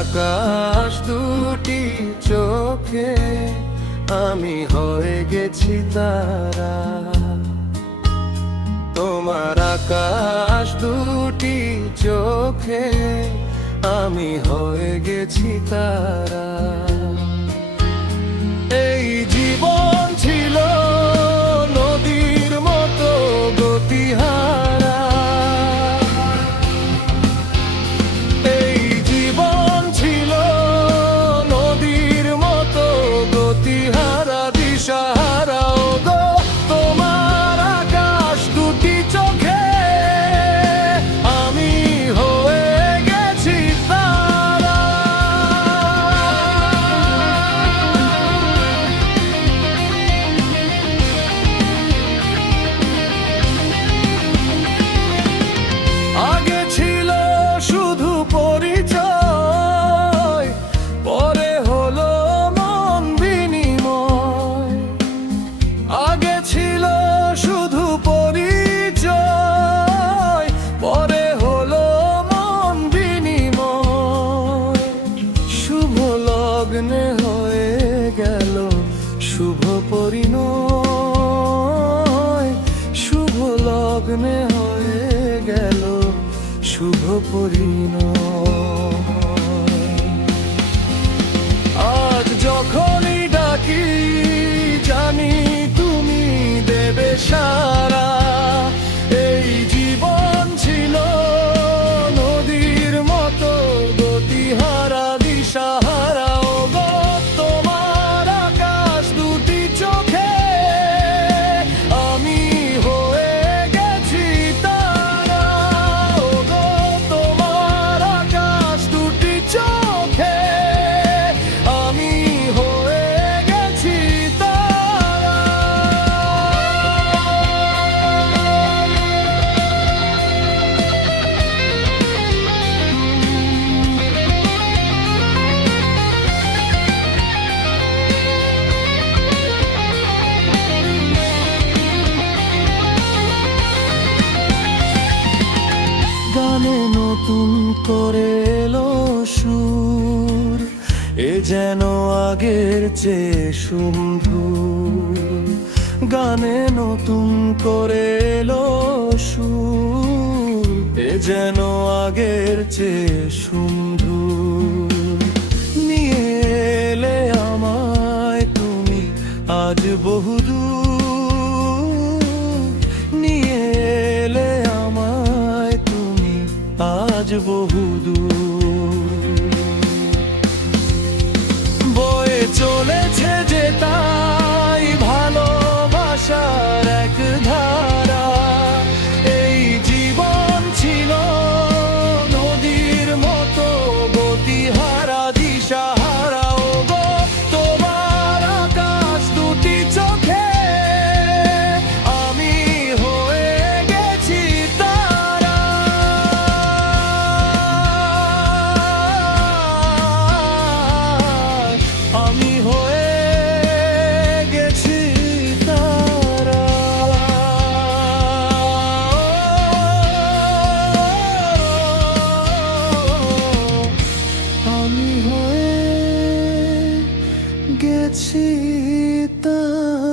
আকাশ দুটি চোখে আমি হয়ে গেছি তারা। তোমার আকাশ দুটি চোখে আমি হয়ে গেছি তারা। এই জীবন ছিল নদীর মতো গতিহারা, এই জীবন ছিল নদীর মতো গতিহারা দিশাহারা। ওগো তোমার আকাশ দুটি চোখে আমি হয়ে গেছি তারা। আগে ছিল শুধু পরিচয়, পরে হলো মন বিনিময়। আগে ছিল শুধু পরিচয়, পরে হলো মন বিনিময়। শুভ লগ্নে হয়ে গেল শুভ পরিণয়, শুভ লগ্নে হয়ে গেল শুভ পরিণয়। আজ যখনই ডাকি জানি তুমি দেবে সারা। এই জীবন ছিল নদীর মতো গতিহারা দিশাহারা। ওগো তোমার আকাশ দুটি চোখে আমি হয়ে গেছি তারা। ওগো তোমার আকাশ দুটি চোখে আমি হয়ে গেছি তারা। গানে নতুন করে এলো সুর, এ যেন আগের চেয়ে সুমধুর। গানে নতুন করে এলো সুর, এ যেন আগের চেয়ে সুমধুর। নিয়ে এলে আমায় তুমি আজ বহুদূর, নিয়ে এলে আমায় তুমি আজ বহুদূর। বয়ে চলেছে যে তাই ভালোবাসার এক ধারা। এই জীবন ছিল নদীর মতো গতিহারা দিশাহারা। ওগো তোমার আকাশ দুটি চোখে আমি হয়ে গেছি তারা। আমি হয়ে গেছি তারা। আমি হয়ে গেছি তারা।